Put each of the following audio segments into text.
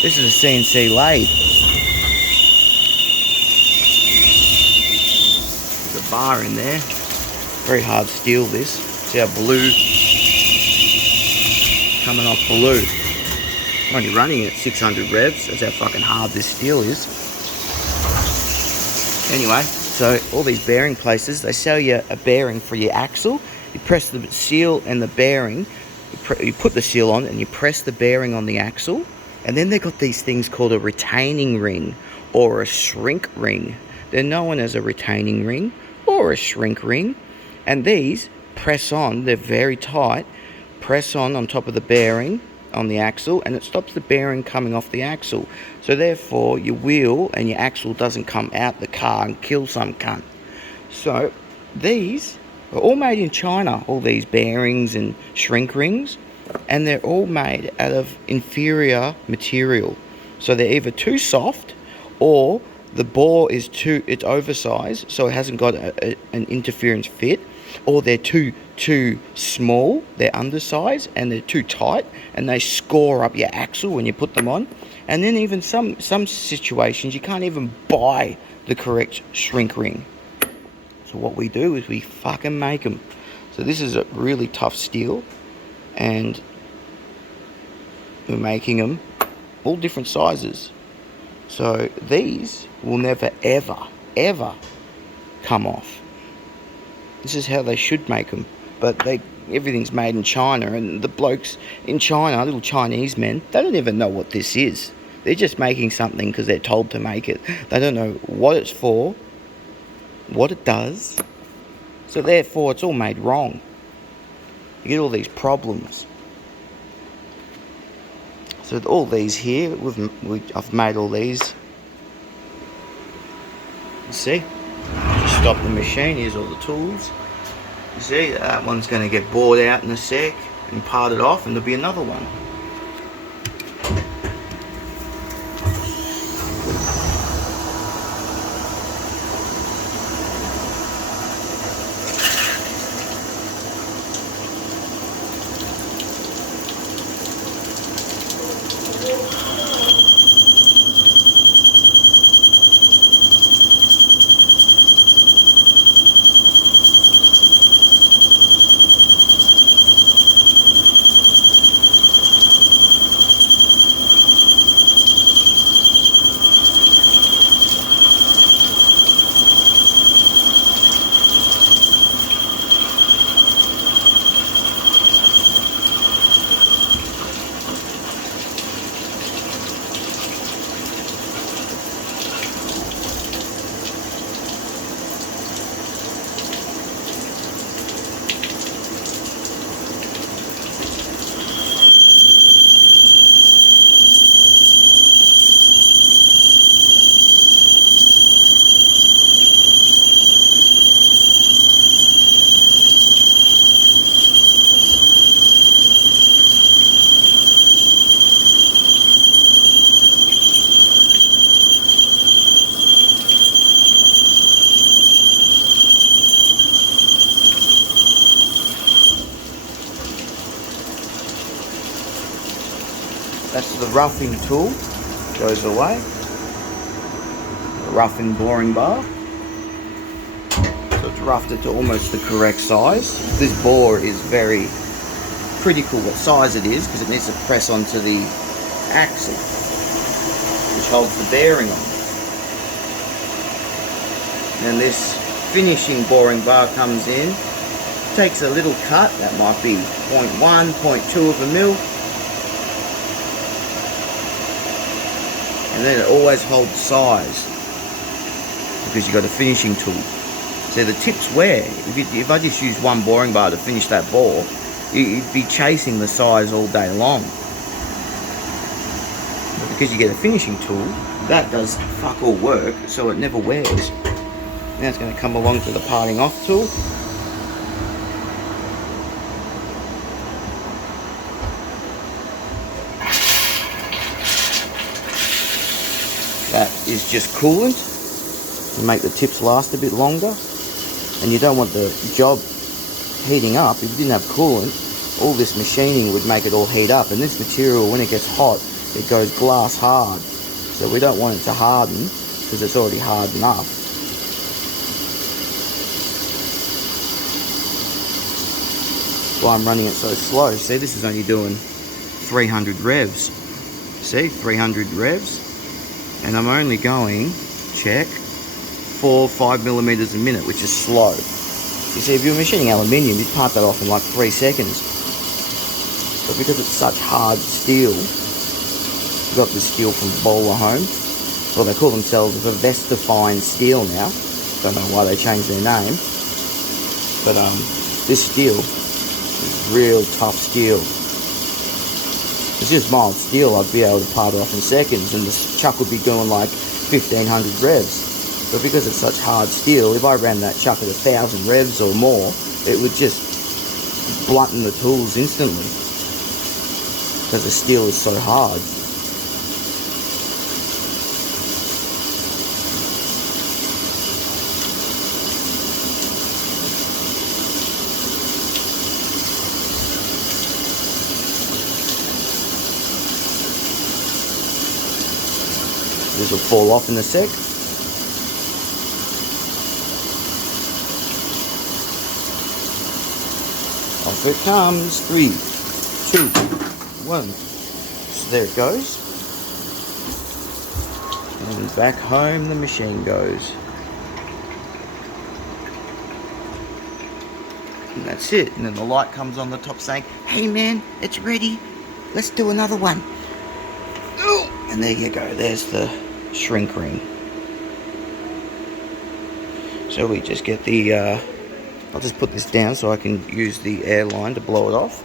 This is a CNC lathe. There's a bar in there. Very hard steel this. See how blue coming off blue. I'm only running at 600 revs. That's how fucking hard this steel is. Anyway, so all these bearing places, they sell you a bearing for your axle. You press the seal and the bearing. You put the seal on and you press the bearing on the axle. And then they've got these things called a retaining ring or a shrink ring. They're known as a retaining ring or a shrink ring. And these press on, they're very tight, press on top of the bearing on the axle, and it stops the bearing coming off the axle. So therefore your wheel and your axle doesn't come out the car and kill some cunt. So these are all made in China, all these bearings and shrink rings, and they're all made out of inferior material. So they're either too soft, or the bore is it's oversized, so it hasn't got an interference fit, or they're too small, they're undersized, and they're too tight, and they score up your axle when you put them on. And then even some situations you can't even buy the correct shrink ring. So what we do is we fucking make them. So this is a really tough steel, and we're making them all different sizes. So these will never ever come off. This is how they should make them, but everything's made in China, and the blokes in China, little Chinese men, they don't even know what this is. They're just making something because they're told to make it. They don't know what it's for, what it does, so therefore it's all made wrong. You get all these problems. So all these here, I've made all these. You see? Just stop the machine, here's all the tools. You see, that one's going to get bored out in a sec and parted off, and there'll be another one. That's the roughing tool, goes away. The roughing boring bar. So it's roughed it to almost the correct size. This bore is very critical what size it is, because it needs to press onto the axle, which holds the bearing on. And this finishing boring bar comes in, takes a little cut, that might be 0.1, 0.2 of a mil. And then it always holds size, because you've got a finishing tool. So the tips wear. If I just use one boring bar to finish that bore, you'd be chasing the size all day long. But because you get a finishing tool, that does fuck all work, so it never wears. Now it's going to come along to the parting off tool. That is just coolant to make the tips last a bit longer, and you don't want the job heating up. If you didn't have coolant, all this machining would make it all heat up, and this material, when it gets hot, it goes glass hard. So we don't want it to harden because it's already hard enough. That's why I'm running it so slow. See, this is only doing 300 revs. See, 300 revs. And I'm only going, check, 4-5 millimeters a minute, which is slow. You see, if you're machining aluminium, you'd part that off in like 3 seconds. But because it's such hard steel, we got this steel from Bowler Home. Well, they call themselves a Vestafine Steel now. Don't know why they changed their name. But this steel is real tough steel. If it's just mild steel, I'd be able to part it off in seconds, and the chuck would be going like 1500 revs. But because it's such hard steel, if I ran that chuck at 1000 revs or more, it would just blunten the tools instantly. Because the steel is so hard. This will fall off in a sec. Off it comes. 3, 2, 1. So there it goes. And back home the machine goes. And that's it. And then the light comes on the top saying, "Hey man, it's ready. Let's do another one." Ooh. And there you go. There's the shrink ring. So we just get the I'll just put this down so I can use the air line to blow it off.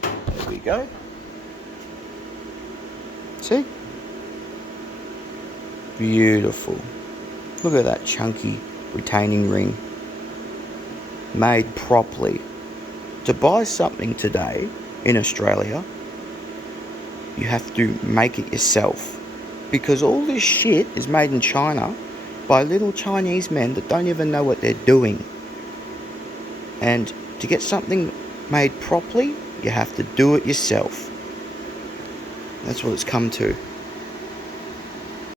There we go. See? Beautiful. Look at that chunky retaining ring. Made properly. To buy something today in Australia, you have to make it yourself, because all this shit is made in China by little Chinese men that don't even know what they're doing. And to get something made properly, you have to do it yourself. That's what it's come to.